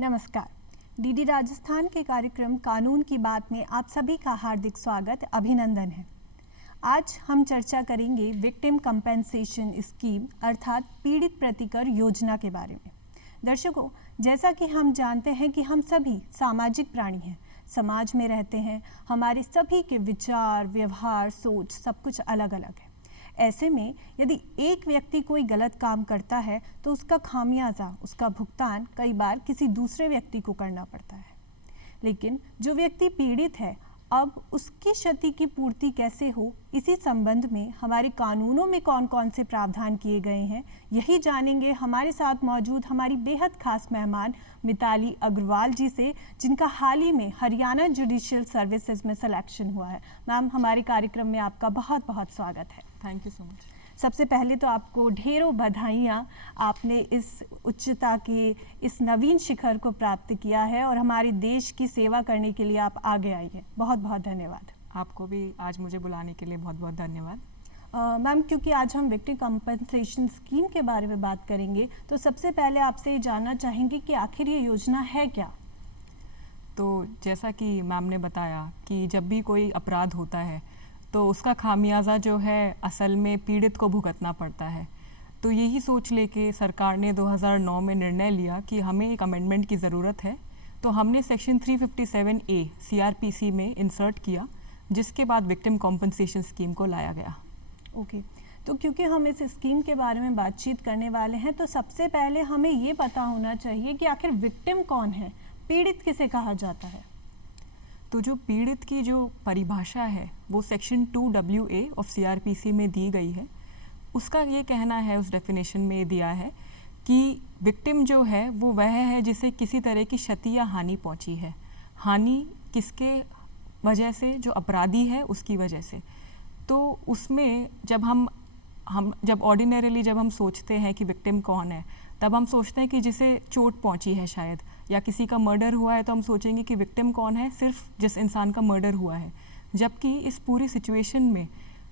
नमस्कार। डीडी राजस्थान के कार्यक्रम कानून की बात में आप सभी का हार्दिक स्वागत, अभिनंदन है। आज हम चर्चा करेंगे विक्टिम कंपेंसेशन स्कीम अर्थात पीड़ित प्रतिकर योजना के बारे में। दर्शकों, जैसा कि हम जानते हैं कि हम सभी सामाजिक प्राणी हैं, समाज में रहते हैं, हमारे सभी के विचार, व्यवहार, सोच सब कुछ अलग अलग है। ऐसे में यदि एक व्यक्ति कोई गलत काम करता है तो उसका खामियाजा, उसका भुगतान कई बार किसी दूसरे व्यक्ति को करना पड़ता है। लेकिन जो व्यक्ति पीड़ित है, अब उसकी क्षति की पूर्ति कैसे हो, इसी संबंध में हमारे कानूनों में कौन कौन से प्रावधान किए गए हैं, यही जानेंगे हमारे साथ मौजूद हमारी बेहद खास मेहमान मिताली अग्रवाल जी से, जिनका हाल ही में हरियाणा जुडिशियल सर्विसेज में सिलेक्शन हुआ है। मैम, हमारे कार्यक्रम में आपका बहुत बहुत स्वागत है। Thank you so much. सबसे पहले तो आपको ढेरों बधाइयाँ, आपने इस उच्चता के इस नवीन शिखर को प्राप्त किया है और हमारे देश की सेवा करने के लिए आप आगे आई हैं। बहुत बहुत धन्यवाद। आपको भी आज मुझे बुलाने के लिए बहुत बहुत धन्यवाद। मैम, क्योंकि आज हम विक्टिम कंपनसेशन स्कीम के बारे में बात करेंगे, तो सबसे पहले आपसे जानना चाहेंगे कि आखिर ये योजना है क्या? तो जैसा कि मैम ने बताया कि जब भी कोई अपराध होता है तो उसका खामियाजा जो है असल में पीड़ित को भुगतना पड़ता है। तो यही सोच लेके सरकार ने 2009 में निर्णय लिया कि हमें एक अमेंडमेंट की ज़रूरत है। तो हमने सेक्शन 357A CRPC में इंसर्ट किया, जिसके बाद विक्टिम कॉम्पनसेशन स्कीम को लाया गया। ओके। तो क्योंकि हम इस स्कीम के बारे में बातचीत करने वाले हैं, तो सबसे पहले हमें ये पता होना चाहिए कि आखिर विक्टिम कौन है, पीड़ित किसे कहा जाता है? तो जो पीड़ित की जो परिभाषा है वो सेक्शन 2WA ऑफ CRPC में दी गई है। उसका ये कहना है, उस डेफिनेशन में दिया है कि विक्टिम जो है वो वह है जिसे किसी तरह की क्षति या हानि पहुंची है। हानि किसके वजह से? जो अपराधी है उसकी वजह से। तो उसमें जब हम जब ऑर्डिनरीली जब हम सोचते हैं कि विक्टिम कौन है, तब हम सोचते हैं कि जिसे चोट पहुंची है शायद, या किसी का मर्डर हुआ है, तो हम सोचेंगे कि विक्टिम कौन है? सिर्फ जिस इंसान का मर्डर हुआ है। जबकि इस पूरी सिचुएशन में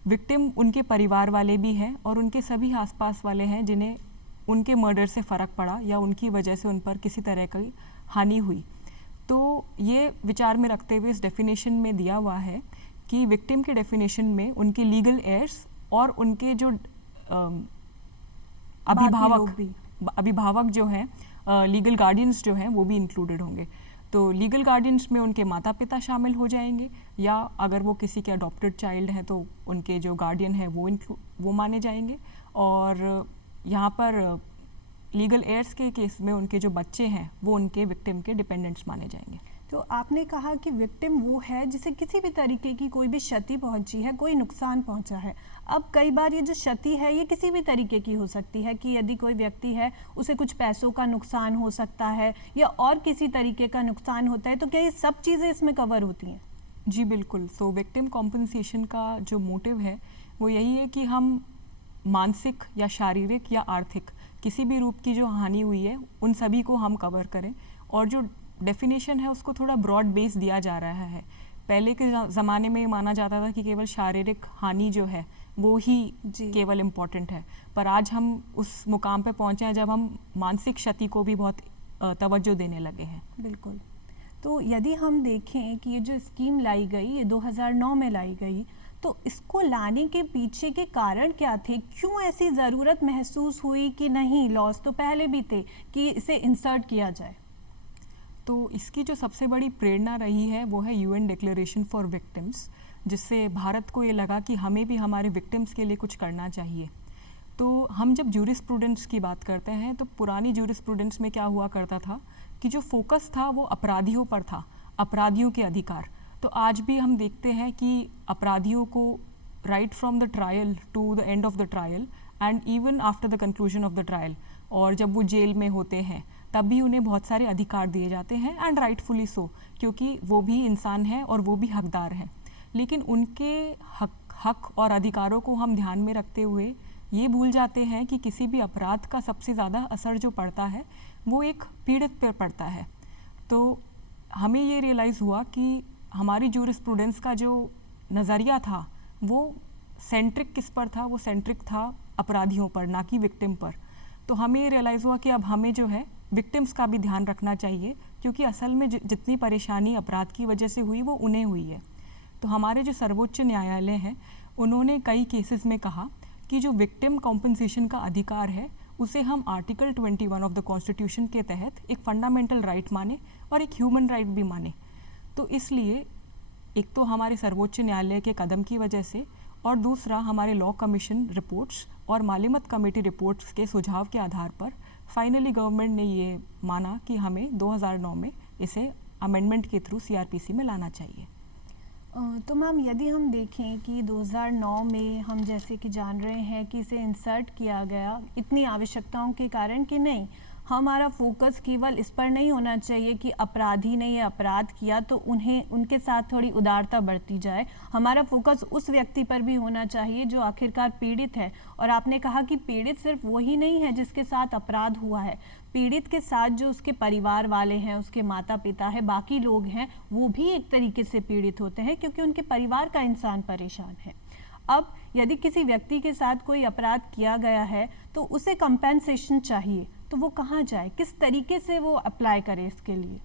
विक्टिम उनके परिवार वाले भी हैं और उनके सभी आसपास वाले हैं जिन्हें उनके मर्डर से फ़र्क पड़ा या उनकी वजह से उन पर किसी तरह की हानि हुई। तो ये विचार में रखते हुए इस डेफिनेशन में दिया हुआ है कि विक्टिम के डेफिनेशन में उनके लीगल एयर्स और उनके जो अभिभावक जो हैं, लीगल गार्डियंस जो हैं, वो भी इंक्लूडेड होंगे। तो लीगल गार्डियंस में उनके माता पिता शामिल हो जाएंगे, या अगर वो किसी के अडॉप्टेड चाइल्ड हैं तो उनके जो गार्डियन हैं वो माने जाएंगे। और यहाँ पर लीगल एयर्स के केस में उनके जो बच्चे हैं वो उनके विक्टिम के डिपेंडेंट्स माने जाएंगे। तो आपने कहा कि विक्टिम वो है जिसे किसी भी तरीके की कोई भी क्षति पहुंची है, कोई नुकसान पहुंचा है। अब कई बार ये जो क्षति है ये किसी भी तरीके की हो सकती है कि यदि कोई व्यक्ति है उसे कुछ पैसों का नुकसान हो सकता है या और किसी तरीके का नुकसान होता है, तो क्या ये सब चीज़ें इसमें कवर होती हैं? जी बिल्कुल। सो विक्टिम कॉम्पनसेशन का जो मोटिव है वो यही है कि हम मानसिक या शारीरिक या आर्थिक किसी भी रूप की जो हानि हुई है उन सभी को हम कवर करें। और जो डेफिनेशन है उसको थोड़ा ब्रॉड बेस दिया जा रहा है। पहले के ज़माने में ये माना जाता था कि केवल शारीरिक हानि जो है वो ही केवल इम्पॉर्टेंट है, पर आज हम उस मुकाम पे पहुँचे हैं जब हम मानसिक क्षति को भी बहुत तवज्जो देने लगे हैं। बिल्कुल। तो यदि हम देखें कि ये जो स्कीम लाई गई, ये 2009 में लाई गई, तो इसको लाने के पीछे के कारण क्या थे? क्यों ऐसी ज़रूरत महसूस हुई कि नहीं, लॉस तो पहले भी थे, कि इसे इंसर्ट किया जाए? तो इसकी जो सबसे बड़ी प्रेरणा रही है वो है UN डिक्लेरेशन फॉर विक्टिम्स, जिससे भारत को ये लगा कि हमें भी हमारे विक्टिम्स के लिए कुछ करना चाहिए। तो हम जब जूरिस्प्रूडेंस की बात करते हैं तो पुरानी जूरिस्प्रूडेंस में क्या हुआ करता था कि जो फोकस था वो अपराधियों पर था, अपराधियों के अधिकार। तो आज भी हम देखते हैं कि अपराधियों को right from the trial to the end of the trial and even after the conclusion of the trial, और जब वो जेल में होते हैं तब भी उन्हें बहुत सारे अधिकार दिए जाते हैं, एंड राइटफुली सो, क्योंकि वो भी इंसान हैं और वो भी हकदार हैं। लेकिन उनके हक और अधिकारों को हम ध्यान में रखते हुए ये भूल जाते हैं कि किसी भी अपराध का सबसे ज़्यादा असर जो पड़ता है वो एक पीड़ित पर पड़ता है। तो हमें ये रियलाइज़ हुआ कि हमारी जूरिस्प्रूडेंस का जो नज़रिया था वो सेंट्रिक किस पर था? वो सेंट्रिक था अपराधियों पर, ना कि विक्टिम पर। तो हमें ये रियलाइज़ हुआ कि अब हमें जो है विक्टिम्स का भी ध्यान रखना चाहिए, क्योंकि असल में जितनी परेशानी अपराध की वजह से हुई वो उन्हें हुई है। तो हमारे जो सर्वोच्च न्यायालय हैं उन्होंने कई केसेस में कहा कि जो विक्टिम कॉम्पनसेशन का अधिकार है उसे हम आर्टिकल 21 ऑफ द कॉन्स्टिट्यूशन के तहत एक फंडामेंटल राइट माने और एक ह्यूमन राइट भी माने। तो इसलिए एक तो हमारे सर्वोच्च न्यायालय के कदम की वजह से, और दूसरा हमारे लॉ कमीशन रिपोर्ट्स और मालिमत कमेटी रिपोर्ट्स के सुझाव के आधार पर फाइनली गवर्नमेंट ने ये माना कि हमें 2009 में इसे अमेंडमेंट के थ्रू सीआरपीसी में लाना चाहिए। तो मैम यदि हम देखें कि 2009 में हम जैसे कि जान रहे हैं कि इसे इंसर्ट किया गया इतनी आवश्यकताओं के कारण कि नहीं, हमारा फोकस केवल इस पर नहीं होना चाहिए कि अपराधी ने ये अपराध किया तो उनके साथ थोड़ी उदारता बरती जाए, हमारा फोकस उस व्यक्ति पर भी होना चाहिए जो आखिरकार पीड़ित है। और आपने कहा कि पीड़ित सिर्फ वही नहीं है जिसके साथ अपराध हुआ है, पीड़ित के साथ जो उसके परिवार वाले हैं, उसके माता पिता है, बाकी लोग हैं, वो भी एक तरीके से पीड़ित होते हैं क्योंकि उनके परिवार का इंसान परेशान है। अब यदि किसी व्यक्ति के साथ कोई अपराध किया गया है तो उसे कंपेंसेशन चाहिए, तो वो कहाँ जाए, किस तरीके से वो अप्लाई करे इसके लिए?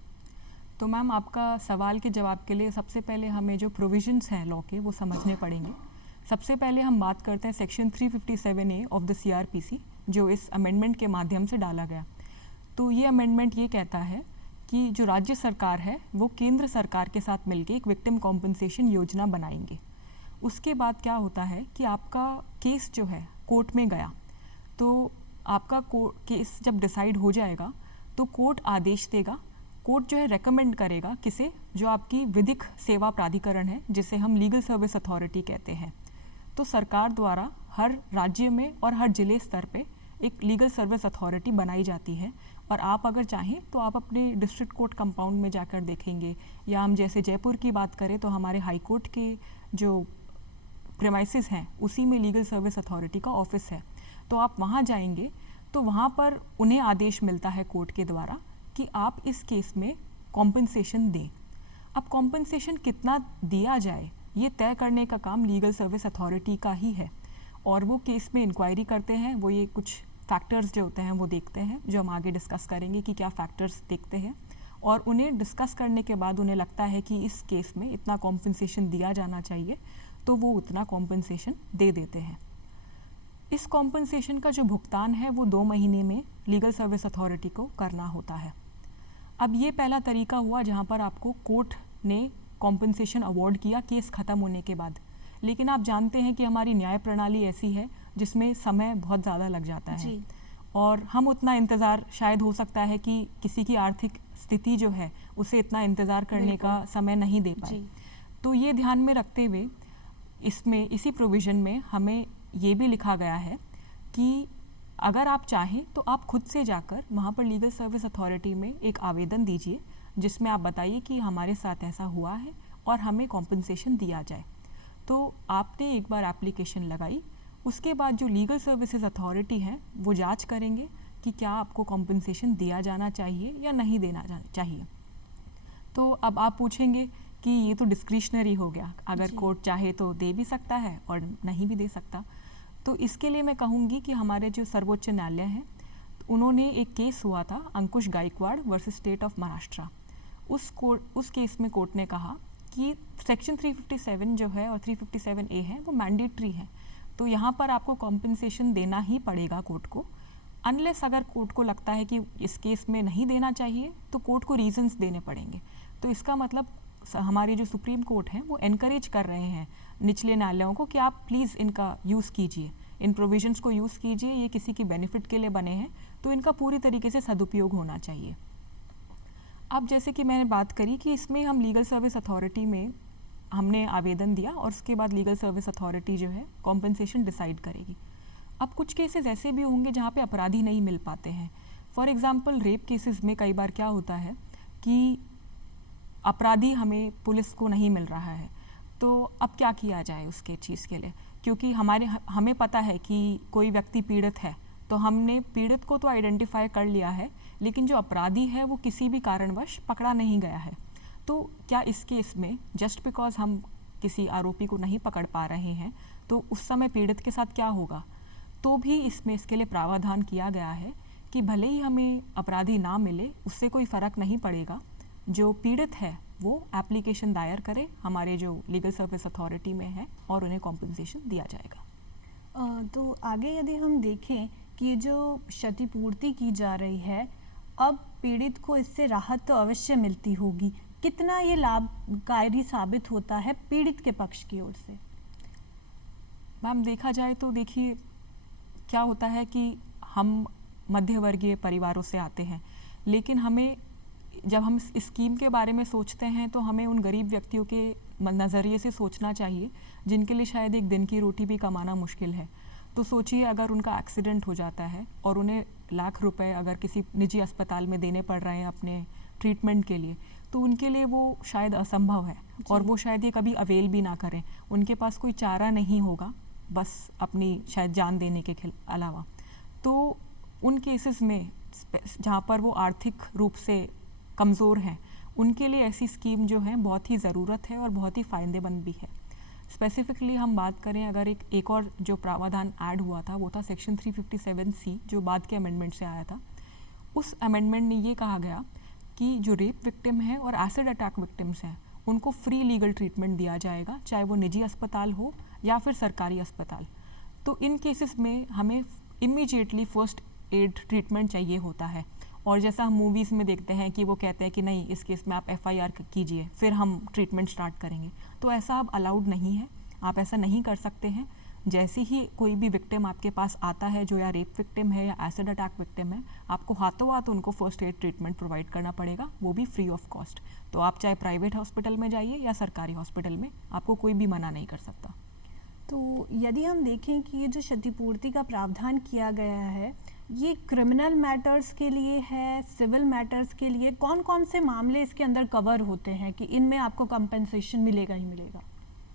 तो मैम आपका सवाल के जवाब के लिए सबसे पहले हमें जो प्रोविजंस हैं लॉ के वो समझने पड़ेंगे। सबसे पहले हम बात करते हैं section 357A of the CrPC, जो इस अमेंडमेंट के माध्यम से डाला गया। तो ये अमेंडमेंट ये कहता है कि जो राज्य सरकार है वो केंद्र सरकार के साथ मिलकर एक विक्टिम कॉम्पनसेशन योजना बनाएंगे। उसके बाद क्या होता है कि आपका केस जो है कोर्ट में गया, तो आपका केस जब डिसाइड हो जाएगा तो कोर्ट आदेश देगा, कोर्ट जो है रेकमेंड करेगा किसे, जो आपकी विधिक सेवा प्राधिकरण है जिसे हम लीगल सर्विस अथॉरिटी कहते हैं। तो सरकार द्वारा हर राज्य में और हर जिले स्तर पे एक लीगल सर्विस अथॉरिटी बनाई जाती है, और आप अगर चाहें तो आप अपने डिस्ट्रिक्ट कोर्ट कंपाउंड में जाकर देखेंगे, या हम जैसे जयपुर की बात करें तो हमारे हाई कोर्ट के जो प्रेमाइसिस हैं उसी में लीगल सर्विस अथॉरिटी का ऑफिस है। तो आप वहाँ जाएंगे तो वहाँ पर उन्हें आदेश मिलता है कोर्ट के द्वारा कि आप इस केस में कॉम्पनसेशन दें। अब कॉम्पनसेशन कितना दिया जाए ये तय करने का काम लीगल सर्विस अथॉरिटी का ही है, और वो केस में इंक्वायरी करते हैं। वो ये कुछ फैक्टर्स जो होते हैं वो देखते हैं, जो हम आगे डिस्कस करेंगे कि क्या फैक्टर्स देखते हैं, और उन्हें डिस्कस करने के बाद उन्हें लगता है कि इस केस में इतना कॉम्पनसेशन दिया जाना चाहिए तो वो उतना कॉम्पनसेशन दे देते हैं। इस कॉम्पनसेशन का जो भुगतान है वो 2 महीने में लीगल सर्विस अथॉरिटी को करना होता है। अब ये पहला तरीका हुआ जहाँ पर आपको कोर्ट ने कॉम्पनसेशन अवार्ड किया केस ख़त्म होने के बाद। लेकिन आप जानते हैं कि हमारी न्याय प्रणाली ऐसी है जिसमें समय बहुत ज़्यादा लग जाता है, और हम उतना इंतज़ार शायद हो सकता है कि किसी की आर्थिक स्थिति जो है उसे इतना इंतज़ार करने का समय नहीं दे पाए। तो ये ध्यान में रखते हुए इसमें इसी प्रोविज़न में हमें ये भी लिखा गया है कि अगर आप चाहें तो आप खुद से जाकर वहाँ पर लीगल सर्विस अथॉरिटी में एक आवेदन दीजिए जिसमें आप बताइए कि हमारे साथ ऐसा हुआ है और हमें कॉम्पनसेशन दिया जाए। तो आपने एक बार एप्लीकेशन लगाई, उसके बाद जो लीगल सर्विसेज अथॉरिटी है वो जांच करेंगे कि क्या आपको कॉम्पनसेशन दिया जाना चाहिए या नहीं देना चाहिए। तो अब आप पूछेंगे कि ये तो डिस्क्रिशनरी हो गया, अगर कोर्ट चाहे तो दे भी सकता है और नहीं भी दे सकता। तो इसके लिए मैं कहूँगी कि हमारे जो सर्वोच्च न्यायालय हैं उन्होंने एक केस हुआ था Ankush Gaikwad versus state of Maharashtra. उस केस में कोर्ट ने कहा कि सेक्शन 357 जो है और 357A है वो मैंडेटरी है, तो यहाँ पर आपको कॉम्पनसेशन देना ही पड़ेगा कोर्ट को, अनलेस अगर कोर्ट को लगता है कि इस केस में नहीं देना चाहिए तो कोर्ट को रीजंस देने पड़ेंगे। तो इसका मतलब हमारी जो सुप्रीम कोर्ट है वो एनकरेज कर रहे हैं निचले न्यायालयों को कि आप प्लीज़ इनका यूज़ कीजिए, इन प्रोविजंस को यूज़ कीजिए, ये किसी की बेनिफिट के लिए बने हैं तो इनका पूरी तरीके से सदुपयोग होना चाहिए। अब जैसे कि मैंने बात करी कि इसमें हम लीगल सर्विस अथॉरिटी में हमने आवेदन दिया और उसके बाद लीगल सर्विस अथॉरिटी जो है कॉम्पनसेशन डिसाइड करेगी। अब कुछ केसेस ऐसे भी होंगे जहाँ पे अपराधी नहीं मिल पाते हैं। फॉर एग्जांपल रेप केसेस में कई बार क्या होता है कि अपराधी हमें पुलिस को नहीं मिल रहा है, तो अब क्या किया जाए उसके चीज़ के लिए, क्योंकि हमें पता है कि कोई व्यक्ति पीड़ित है तो हमने पीड़ित को तो आइडेंटिफाई कर लिया है, लेकिन जो अपराधी है वो किसी भी कारणवश पकड़ा नहीं गया है। तो क्या इस केस में जस्ट बिकॉज हम किसी आरोपी को नहीं पकड़ पा रहे हैं तो उस समय पीड़ित के साथ क्या होगा? तो भी इसमें इसके लिए प्रावधान किया गया है कि भले ही हमें अपराधी ना मिले, उससे कोई फ़र्क नहीं पड़ेगा, जो पीड़ित है वो एप्लीकेशन दायर करे हमारे जो लीगल सर्विस अथॉरिटी में है और उन्हें कॉम्पनसेशन दिया जाएगा। तो आगे यदि हम देखें कि जो क्षतिपूर्ति की जा रही है, अब पीड़ित को इससे राहत तो अवश्य मिलती होगी, कितना ये लाभकारी साबित होता है पीड़ित के पक्ष की ओर से? मैम देखा जाए तो देखिए क्या होता है कि हम मध्यवर्गीय परिवारों से आते हैं, लेकिन हमें जब हम इस स्कीम के बारे में सोचते हैं तो हमें उन गरीब व्यक्तियों के नज़रिए से सोचना चाहिए जिनके लिए शायद एक दिन की रोटी भी कमाना मुश्किल है। तो सोचिए अगर उनका एक्सीडेंट हो जाता है और उन्हें लाख रुपए अगर किसी निजी अस्पताल में देने पड़ रहे हैं अपने ट्रीटमेंट के लिए, तो उनके लिए वो शायद असंभव है और वो शायद ये कभी अवेल भी ना करें। उनके पास कोई चारा नहीं होगा बस अपनी शायद जान देने के अलावा। तो उन केसेस में जहाँ पर वो आर्थिक रूप से कमज़ोर हैं, उनके लिए ऐसी स्कीम जो है बहुत ही ज़रूरत है और बहुत ही फ़ायदेमंद भी है। स्पेसिफिकली हम बात करें अगर एक और जो प्रावधान ऐड हुआ था वो था सेक्शन 357C जो बाद के अमेंडमेंट से आया था। उस अमेंडमेंट ने ये कहा गया कि जो रेप विक्टिम है और एसिड अटैक विक्टिम्स हैं उनको फ्री लीगल ट्रीटमेंट दिया जाएगा, चाहे वो निजी अस्पताल हो या फिर सरकारी अस्पताल। तो इन केसेस में हमें इमीडिएटली फर्स्ट एड ट्रीटमेंट चाहिए होता है, और जैसा हम मूवीज़ में देखते हैं कि वो कहते हैं कि नहीं इस केस में आप FIR कीजिए फिर हम ट्रीटमेंट स्टार्ट करेंगे, तो ऐसा अब अलाउड नहीं है, आप ऐसा नहीं कर सकते हैं। जैसे ही कोई भी विक्टिम आपके पास आता है जो या रेप विक्टिम है या एसिड अटैक विक्टिम है, आपको हाथों हाथ उनको फर्स्ट एड ट्रीटमेंट प्रोवाइड करना पड़ेगा, वो भी फ्री ऑफ कॉस्ट। तो आप चाहे प्राइवेट हॉस्पिटल में जाइए या सरकारी हॉस्पिटल में, आपको कोई भी मना नहीं कर सकता। तो यदि हम देखें कि ये जो क्षतिपूर्ति का प्रावधान किया गया है ये क्रिमिनल मैटर्स के लिए है, सिविल मैटर्स के लिए, कौन कौन से मामले इसके अंदर कवर होते हैं कि इनमें आपको कंपनसेशन मिलेगा ही मिलेगा?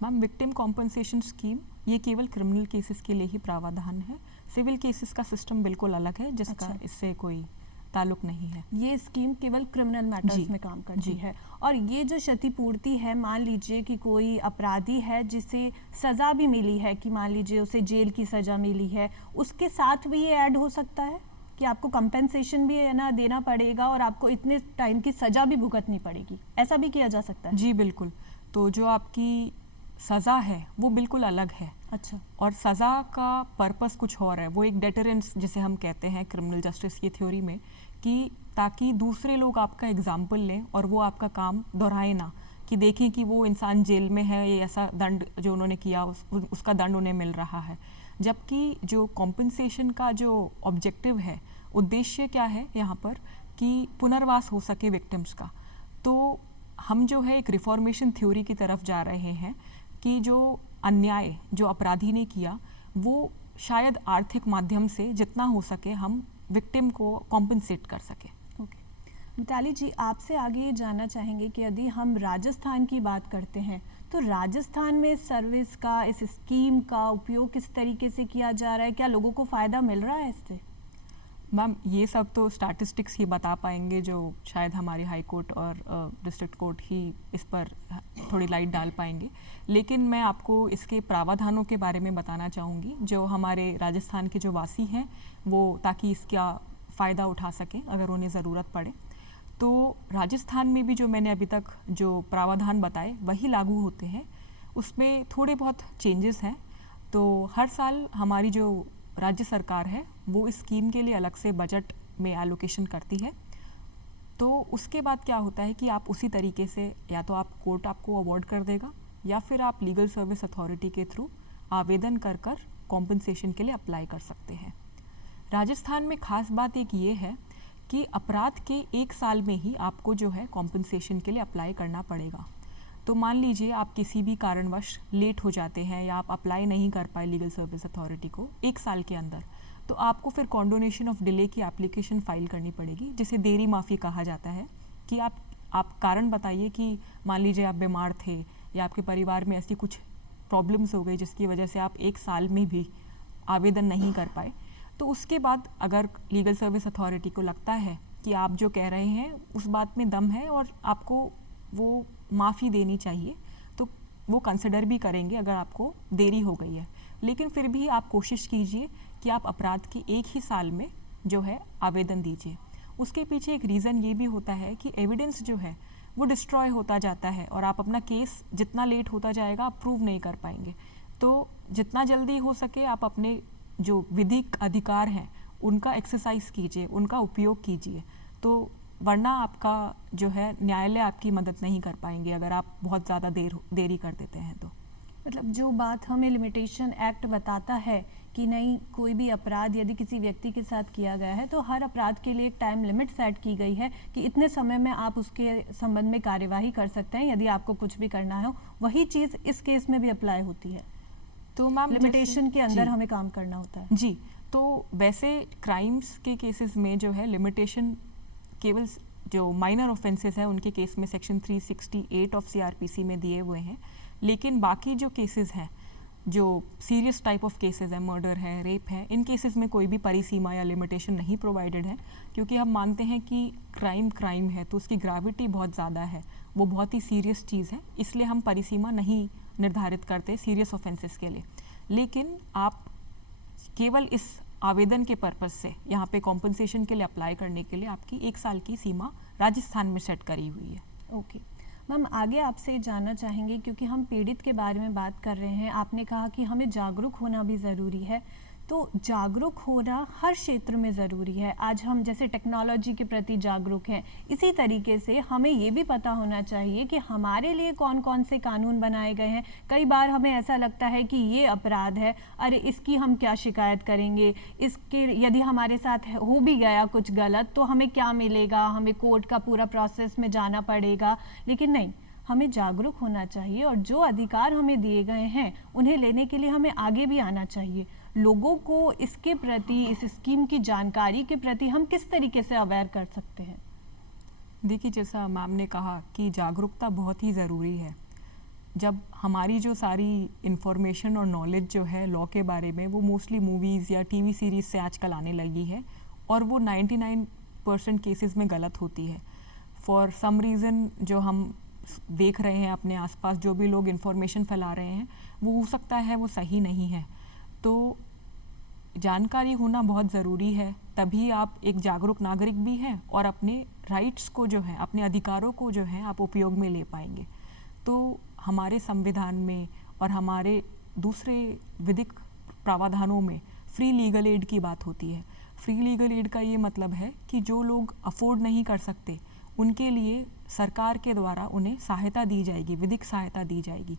मैम विक्टिम कॉम्पनसेशन स्कीम ये केवल क्रिमिनल केसेस के लिए ही प्रावधान है। सिविल केसेस का सिस्टम बिल्कुल अलग है जिसका इससे कोई ताल्लुक नहीं है। ये स्कीम केवल क्रिमिनल मैटर्स में काम करती है। और ये जो क्षतिपूर्ति है, मान लीजिए कि कोई अपराधी है जिसे सज़ा भी मिली है कि मान लीजिए उसे जेल की सज़ा मिली है, उसके साथ भी ये ऐड हो सकता है कि आपको कंपेंसेशन भी है ना देना पड़ेगा और आपको इतने टाइम की सज़ा भी भुगतनी पड़ेगी, ऐसा भी किया जा सकता है? जी बिल्कुल। तो जो आपकी सज़ा है वो बिल्कुल अलग है। अच्छा। और सज़ा का पर्पस कुछ और है, वो एक डेटरेंस जिसे हम कहते हैं क्रिमिनल जस्टिस की थ्योरी में, कि ताकि दूसरे लोग आपका एग्जाम्पल लें और वो आपका काम दोहराए ना, कि देखें कि वो इंसान जेल में है, ये ऐसा दंड जो उन्होंने किया उसका दंड उन्हें मिल रहा है। जबकि जो कॉम्पनसेशन का जो ऑब्जेक्टिव है, उद्देश्य क्या है यहाँ पर कि पुनर्वास हो सके विक्टिम्स का। तो हम जो है एक रिफॉर्मेशन थ्योरी की तरफ जा रहे हैं कि जो अन्याय जो अपराधी ने किया वो शायद आर्थिक माध्यम से जितना हो सके हम विक्टिम को कॉम्पनसेट कर सके। ओके, मिताली जी आपसे आगे ये जानना चाहेंगे कि यदि हम राजस्थान की बात करते हैं तो राजस्थान में इस सर्विस का, इस स्कीम का उपयोग किस तरीके से किया जा रहा है, क्या लोगों को फ़ायदा मिल रहा है इससे? मैम ये सब तो स्टैटिस्टिक्स ही बता पाएंगे, जो शायद हमारी हाई कोर्ट और डिस्ट्रिक्ट कोर्ट ही इस पर थोड़ी लाइट डाल पाएंगे। लेकिन मैं आपको इसके प्रावधानों के बारे में बताना चाहूँगी जो हमारे राजस्थान के जो वासी हैं वो, ताकि इसका फ़ायदा उठा सकें अगर उन्हें ज़रूरत पड़े। तो राजस्थान में भी जो मैंने अभी तक जो प्रावधान बताए वही लागू होते हैं, उसमें थोड़े बहुत चेंजेस हैं। तो हर साल हमारी जो राज्य सरकार है वो इस स्कीम के लिए अलग से बजट में एलोकेशन करती है। तो उसके बाद क्या होता है कि आप उसी तरीके से या तो आप कोर्ट आपको अवार्ड कर देगा या फिर आप लीगल सर्विस अथॉरिटी के थ्रू आवेदन कर कॉम्पनसेशन के लिए अप्लाई कर सकते हैं। राजस्थान में ख़ास बात एक ये है कि अपराध के 1 साल में ही आपको जो है कॉम्पनसेशन के लिए अप्लाई करना पड़ेगा। तो मान लीजिए आप किसी भी कारणवश लेट हो जाते हैं या आप अप्लाई नहीं कर पाए लीगल सर्विस अथॉरिटी को 1 साल के अंदर, तो आपको फिर कॉन्डोनेशन ऑफ डिले की एप्लीकेशन फाइल करनी पड़ेगी, जिसे देरी माफ़ी कहा जाता है। कि आप कारण बताइए कि मान लीजिए आप बीमार थे या आपके परिवार में ऐसी कुछ प्रॉब्लम्स हो गई जिसकी वजह से आप 1 साल में भी आवेदन नहीं कर पाए। तो उसके बाद अगर लीगल सर्विस अथॉरिटी को लगता है कि आप जो कह रहे हैं उस बात में दम है और आपको वो माफ़ी देनी चाहिए, तो वो कंसिडर भी करेंगे अगर आपको देरी हो गई है। लेकिन फिर भी आप कोशिश कीजिए कि आप अपराध के 1 ही साल में जो है आवेदन दीजिए। उसके पीछे एक रीज़न ये भी होता है कि एविडेंस जो है वो डिस्ट्रॉय होता जाता है और आप अपना केस जितना लेट होता जाएगा आप प्रूव नहीं कर पाएंगे। तो जितना जल्दी हो सके आप अपने जो विधिक अधिकार हैं उनका एक्सरसाइज कीजिए, उनका उपयोग कीजिए। तो वरना आपका जो है न्यायालय आपकी मदद नहीं कर पाएंगे अगर आप बहुत ज़्यादा देरी कर देते हैं। तो मतलब जो बात हमें लिमिटेशन एक्ट बताता है कि नहीं, कोई भी अपराध यदि किसी व्यक्ति के साथ किया गया है तो हर अपराध के लिए एक टाइम लिमिट सेट की गई है कि इतने समय में आप उसके संबंध में कार्यवाही कर सकते हैं यदि आपको कुछ भी करना हो। वही चीज़ इस केस में भी अप्लाई होती है। तो मैम लिमिटेशन के अंदर हमें काम करना होता है। जी, तो वैसे क्राइम्स के केसेस में जो है लिमिटेशन केवल जो माइनर ऑफेंसेस है उनके केस में सेक्शन 368 ऑफ सीआरपीसी में दिए हुए हैं। लेकिन बाकी जो केसेस हैं, जो सीरियस टाइप ऑफ केसेस है, मर्डर है, रेप है, इन केसेस में कोई भी परिसीमा या लिमिटेशन नहीं प्रोवाइडेड है, क्योंकि हम मानते हैं कि क्राइम है तो उसकी ग्रेविटी बहुत ज़्यादा है, वो बहुत ही सीरियस चीज़ है, इसलिए हम परिसीमा नहीं निर्धारित करते सीरियस ऑफेंसेस के लिए। लेकिन आप केवल इस आवेदन के पर्पस से यहाँ पे कॉम्पनसेशन के लिए अप्लाई करने के लिए आपकी 1 साल की सीमा राजस्थान में सेट करी हुई है। ओके मैम, आगे आपसे जानना चाहेंगे क्योंकि हम पीड़ित के बारे में बात कर रहे हैं। आपने कहा कि हमें जागरूक होना भी ज़रूरी है, तो जागरूक होना हर क्षेत्र में ज़रूरी है। आज हम जैसे टेक्नोलॉजी के प्रति जागरूक हैं, इसी तरीके से हमें ये भी पता होना चाहिए कि हमारे लिए कौन कौन से कानून बनाए गए हैं। कई बार हमें ऐसा लगता है कि ये अपराध है, अरे इसकी हम क्या शिकायत करेंगे, इसके यदि हमारे साथ हो भी गया कुछ गलत तो हमें क्या मिलेगा, हमें कोर्ट का पूरा प्रोसेस में जाना पड़ेगा। लेकिन नहीं, हमें जागरूक होना चाहिए और जो अधिकार हमें दिए गए हैं उन्हें लेने के लिए हमें आगे भी आना चाहिए। लोगों को इसके प्रति, इस स्कीम की जानकारी के प्रति हम किस तरीके से अवेयर कर सकते हैं? देखिए, जैसा मैम ने कहा कि जागरूकता बहुत ही ज़रूरी है। जब हमारी जो सारी इन्फॉर्मेशन और नॉलेज जो है लॉ के बारे में वो मोस्टली मूवीज़ या टीवी सीरीज़ से आजकल आने लगी है और वो 99% केसेस में गलत होती है। फॉर सम रीज़न जो हम देख रहे हैं अपने आसपास, जो भी लोग इन्फॉर्मेशन फैला रहे हैं वो हो सकता है वो सही नहीं है। तो जानकारी होना बहुत ज़रूरी है, तभी आप एक जागरूक नागरिक भी हैं और अपने राइट्स को जो है, अपने अधिकारों को जो है आप उपयोग में ले पाएंगे। तो हमारे संविधान में और हमारे दूसरे विधिक प्रावधानों में फ्री लीगल एड की बात होती है। फ्री लीगल एड का ये मतलब है कि जो लोग अफोर्ड नहीं कर सकते उनके लिए सरकार के द्वारा उन्हें सहायता दी जाएगी, विधिक सहायता दी जाएगी।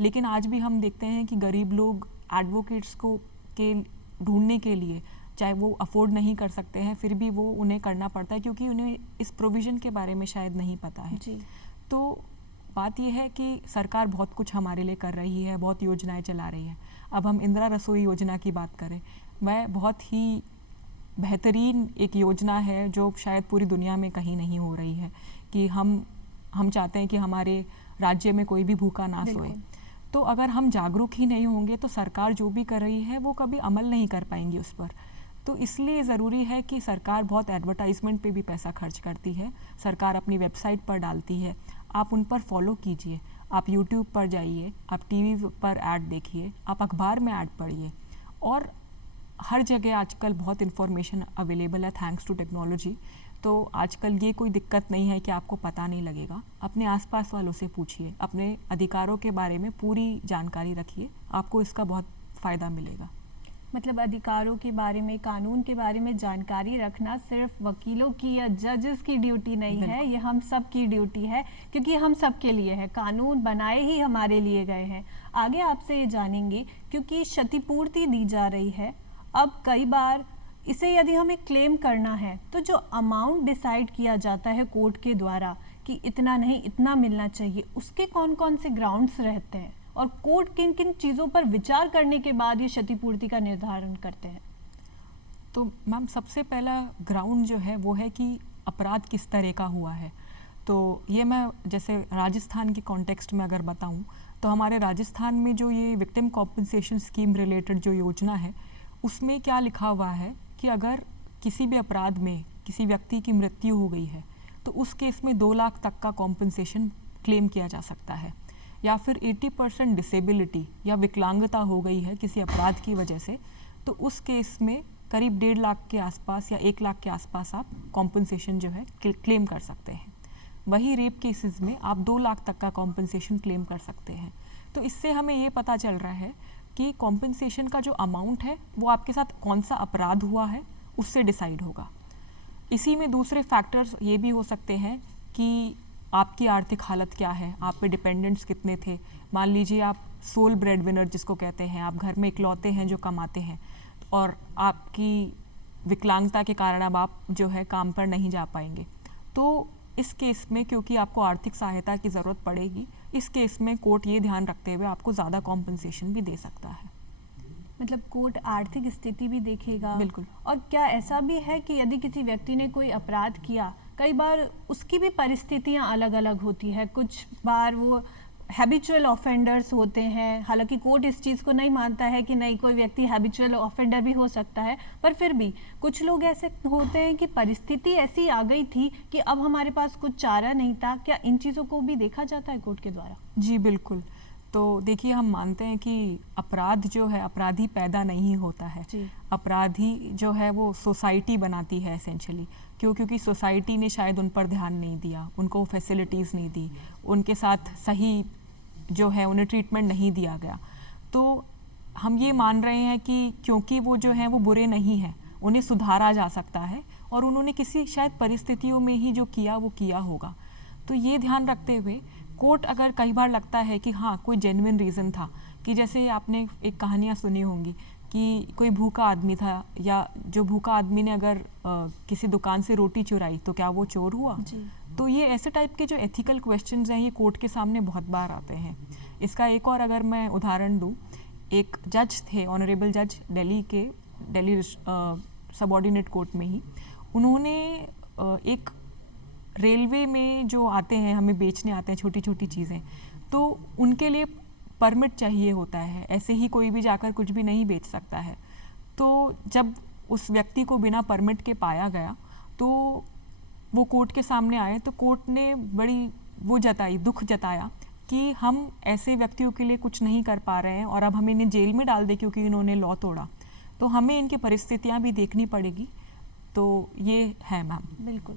लेकिन आज भी हम देखते हैं कि गरीब लोग एडवोकेट्स को के ढूंढने के लिए, चाहे वो अफोर्ड नहीं कर सकते हैं, फिर भी वो उन्हें करना पड़ता है क्योंकि उन्हें इस प्रोविज़न के बारे में शायद नहीं पता है जी। तो बात यह है कि सरकार बहुत कुछ हमारे लिए कर रही है, बहुत योजनाएं चला रही है। अब हम इंदिरा रसोई योजना की बात करें, वह बहुत ही बेहतरीन एक योजना है जो शायद पूरी दुनिया में कहीं नहीं हो रही है कि हम चाहते हैं कि हमारे राज्य में कोई भी भूखा ना सोए। तो अगर हम जागरूक ही नहीं होंगे तो सरकार जो भी कर रही है वो कभी अमल नहीं कर पाएंगी उस पर। तो इसलिए ज़रूरी है कि सरकार बहुत एडवर्टाइजमेंट पे भी पैसा खर्च करती है, सरकार अपनी वेबसाइट पर डालती है, आप उन पर फॉलो कीजिए, आप यूट्यूब पर जाइए, आप टीवी पर ऐड देखिए, आप अखबार में ऐड पढ़िए और हर जगह आजकल बहुत इन्फॉर्मेशन अवेलेबल है थैंक्स टू टेक्नोलॉजी। तो आजकल ये कोई दिक्कत नहीं है कि आपको पता नहीं लगेगा। अपने आसपास वालों से पूछिए, अपने अधिकारों के बारे में पूरी जानकारी रखिए, आपको इसका बहुत फ़ायदा मिलेगा। मतलब अधिकारों के बारे में, कानून के बारे में जानकारी रखना सिर्फ वकीलों की या जजेस की ड्यूटी नहीं है, ये हम सब की ड्यूटी है क्योंकि हम सब के लिए है, कानून बनाए ही हमारे लिए गए हैं। आगे आपसे ये जानेंगे क्योंकि क्षतिपूर्ति दी जा रही है, अब कई बार इसे यदि हमें क्लेम करना है तो जो अमाउंट डिसाइड किया जाता है कोर्ट के द्वारा कि इतना नहीं इतना मिलना चाहिए, उसके कौन कौन से ग्राउंड्स रहते हैं और कोर्ट किन किन चीज़ों पर विचार करने के बाद ये क्षतिपूर्ति का निर्धारण करते हैं? तो मैम सबसे पहला ग्राउंड जो है वो है कि अपराध किस तरह का हुआ है। तो ये मैं जैसे राजस्थान के कॉन्टेक्स्ट में अगर बताऊं तो हमारे राजस्थान में जो ये विक्टिम कॉम्पनसेशन स्कीम रिलेटेड जो योजना है उसमें क्या लिखा हुआ है कि अगर किसी भी अपराध में किसी व्यक्ति की मृत्यु हो गई है तो उस केस में 2 लाख तक का कॉम्पनसेशन क्लेम किया जा सकता है, या फिर 80% डिसेबिलिटी या विकलांगता हो गई है किसी अपराध की वजह से तो उस केस में करीब 1.5 लाख के आसपास या 1 लाख के आसपास आप कॉम्पनसेशन जो है क्लेम कर सकते हैं। वही रेप केसेस में आप 2 लाख तक का कॉम्पनसेशन क्लेम कर सकते हैं। तो इससे हमें ये पता चल रहा है कि कॉम्पनसेशन का जो अमाउंट है वो आपके साथ कौन सा अपराध हुआ है उससे डिसाइड होगा। इसी में दूसरे फैक्टर्स ये भी हो सकते हैं कि आपकी आर्थिक हालत क्या है, आप पे डिपेंडेंट्स कितने थे। मान लीजिए आप सोल ब्रेड विनर जिसको कहते हैं, आप घर में इकलौते हैं जो कमाते हैं और आपकी विकलांगता के कारण अब आप जो है काम पर नहीं जा पाएंगे, तो इस केस में क्योंकि आपको आर्थिक सहायता की ज़रूरत पड़ेगी, इस केस में कोर्ट ये ध्यान रखते हुए आपको ज़्यादा कॉम्पनसेशन भी दे सकता है। मतलब कोर्ट आर्थिक स्थिति भी देखेगा। बिल्कुल। और क्या ऐसा भी है कि यदि किसी व्यक्ति ने कोई अपराध किया, कई बार उसकी भी परिस्थितियां अलग अलग होती है, कुछ बार वो हैबिचुअल ऑफेंडर्स होते हैं, हालांकि कोर्ट इस चीज़ को नहीं मानता है कि नहीं कोई व्यक्ति हैबिचुअल ऑफेंडर भी हो सकता है, पर फिर भी कुछ लोग ऐसे होते हैं कि परिस्थिति ऐसी आ गई थी कि अब हमारे पास कुछ चारा नहीं था। क्या इन चीज़ों को भी देखा जाता है कोर्ट के द्वारा? जी बिल्कुल। तो देखिए, हम मानते हैं कि अपराध जो है, अपराधी पैदा नहीं होता है। अपराधी जो है वो सोसाइटी बनाती है एसेंशियली। क्योंकि सोसाइटी ने शायद उन पर ध्यान नहीं दिया, उनको फैसिलिटीज़ नहीं दी, उनके साथ सही जो है उन्हें ट्रीटमेंट नहीं दिया गया। तो हम ये मान रहे हैं कि क्योंकि वो जो है वो बुरे नहीं हैं, उन्हें सुधारा जा सकता है और उन्होंने किसी शायद परिस्थितियों में ही जो किया वो किया होगा। तो ये ध्यान रखते हुए कोर्ट अगर कई बार लगता है कि हाँ कोई जेन्युइन रीज़न था, कि जैसे आपने एक कहानियाँ सुनी होंगी कि कोई भूखा आदमी था, या जो भूखा आदमी ने अगर किसी दुकान से रोटी चुराई तो क्या वो चोर हुआ? तो ये ऐसे टाइप के जो एथिकल क्वेश्चंस हैं ये कोर्ट के सामने बहुत बार आते हैं। इसका एक और अगर मैं उदाहरण दूँ, एक जज थे, ऑनरेबल जज दिल्ली सबऑर्डिनेट कोर्ट में ही, उन्होंने एक रेलवे में जो आते हैं, हमें बेचने आते हैं छोटी छोटी चीज़ें, तो उनके लिए परमिट चाहिए होता है, ऐसे ही कोई भी जाकर कुछ भी नहीं बेच सकता है। तो जब उस व्यक्ति को बिना परमिट के पाया गया तो वो कोर्ट के सामने आए, तो कोर्ट ने बड़ी दुख जताया कि हम ऐसे व्यक्तियों के लिए कुछ नहीं कर पा रहे हैं और अब हमें इन्हें जेल में डाल दे क्योंकि इन्होंने लॉ तोड़ा, तो हमें इनकी परिस्थितियाँ भी देखनी पड़ेगी। तो ये है मैम। बिल्कुल।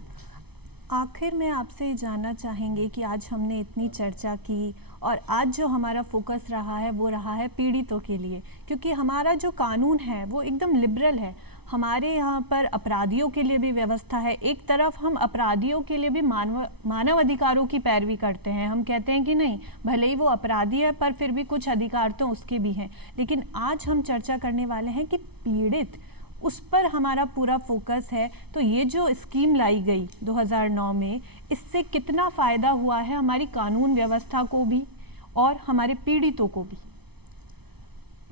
आखिर में आपसे जानना चाहेंगे कि आज हमने इतनी चर्चा की और आज जो हमारा फोकस रहा है वो रहा है पीड़ितों के लिए, क्योंकि हमारा जो कानून है वो एकदम लिबरल है। हमारे यहाँ पर अपराधियों के लिए भी व्यवस्था है। एक तरफ हम अपराधियों के लिए भी मानव अधिकारों की पैरवी करते हैं। हम कहते हैं कि नहीं, भले ही वो अपराधी है पर फिर भी कुछ अधिकार तो उसके भी हैं। लेकिन आज हम चर्चा करने वाले हैं कि पीड़ित, उस पर हमारा पूरा फोकस है। तो ये जो स्कीम लाई गई 2009 में, इससे कितना फ़ायदा हुआ है हमारी कानून व्यवस्था को भी और हमारे पीड़ितों को भी?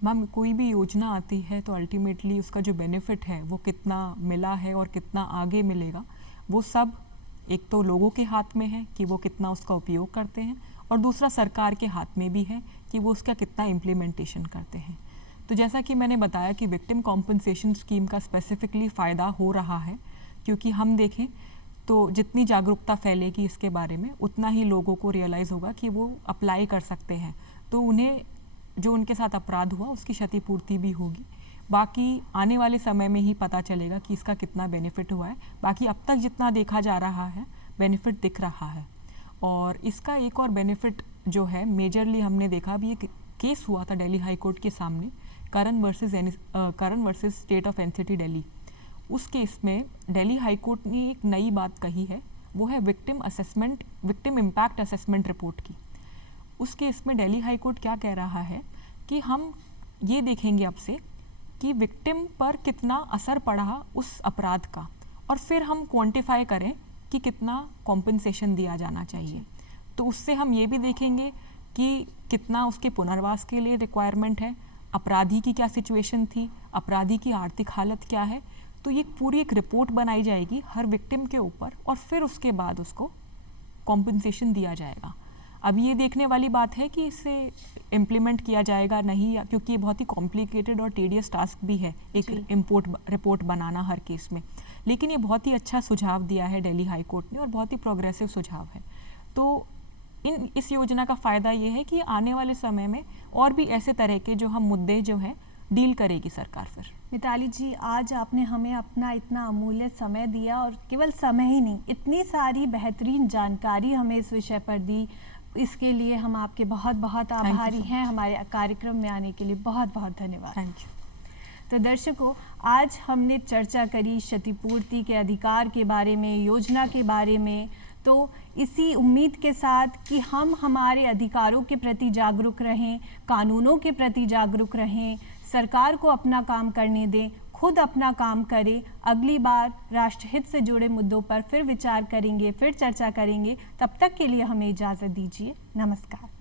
मैम, कोई भी योजना आती है तो अल्टीमेटली उसका जो बेनिफिट है वो कितना मिला है और कितना आगे मिलेगा, वो सब एक तो लोगों के हाथ में है कि वो कितना उसका उपयोग करते हैं, और दूसरा सरकार के हाथ में भी है कि वो उसका कितना इम्प्लीमेंटेशन करते हैं। तो जैसा कि मैंने बताया कि विक्टिम कॉम्पनसेशन स्कीम का स्पेसिफिकली फ़ायदा हो रहा है, क्योंकि हम देखें तो जितनी जागरूकता फैलेगी इसके बारे में, उतना ही लोगों को रियलाइज़ होगा कि वो अप्लाई कर सकते हैं, तो उन्हें जो उनके साथ अपराध हुआ उसकी क्षतिपूर्ति भी होगी। बाकी आने वाले समय में ही पता चलेगा कि इसका कितना बेनिफिट हुआ है। बाकी अब तक जितना देखा जा रहा है बेनिफिट दिख रहा है। और इसका एक और बेनिफिट जो है मेजरली हमने देखा, भी एक केस हुआ था दिल्ली हाई कोर्ट के सामने, Karan versus state of NCT Delhi. उस केस में दिल्ली हाई कोर्ट ने एक नई बात कही है, वो है विक्टिम इम्पैक्ट असेसमेंट रिपोर्ट की। उस केस में दिल्ली हाई कोर्ट क्या कह रहा है कि हम ये देखेंगे अब से कि विक्टिम पर कितना असर पड़ा उस अपराध का, और फिर हम क्वांटिफाई करें कि कितना कॉम्पनसेशन दिया जाना चाहिए। तो उससे हम ये भी देखेंगे कि कितना उसके पुनर्वास के लिए रिक्वायरमेंट है, अपराधी की क्या सिचुएशन थी, अपराधी की आर्थिक हालत क्या है। तो ये पूरी एक रिपोर्ट बनाई जाएगी हर विक्टिम के ऊपर, और फिर उसके बाद उसको कॉम्पनसेशन दिया जाएगा। अब ये देखने वाली बात है कि इसे इम्प्लीमेंट किया जाएगा नहीं, क्योंकि ये बहुत ही कॉम्प्लिकेटेड और टेडियस टास्क भी है एक रिपोर्ट बनाना हर केस में। लेकिन ये बहुत ही अच्छा सुझाव दिया है दिल्ली हाई कोर्ट ने, और बहुत ही प्रोग्रेसिव सुझाव है। तो इस योजना का फ़ायदा ये है कि आने वाले समय में और भी ऐसे तरह के जो हम मुद्दे जो हैं डील करेगी सरकार फिर। मिताली जी, आज आपने हमें अपना इतना अमूल्य समय दिया और केवल समय ही नहीं, इतनी सारी बेहतरीन जानकारी हमें इस विषय पर दी, इसके लिए हम आपके बहुत बहुत आभारी हैं। हमारे कार्यक्रम में आने के लिए बहुत बहुत धन्यवाद। Thank you. तो दर्शकों, आज हमने चर्चा करी क्षतिपूर्ति के अधिकार के बारे में, योजना के बारे में। तो इसी उम्मीद के साथ कि हम हमारे अधिकारों के प्रति जागरूक रहें, कानूनों के प्रति जागरूक रहें, सरकार को अपना काम करने दें, खुद अपना काम करें। अगली बार राष्ट्रहित से जुड़े मुद्दों पर फिर विचार करेंगे, फिर चर्चा करेंगे। तब तक के लिए हमें इजाज़त दीजिए। नमस्कार।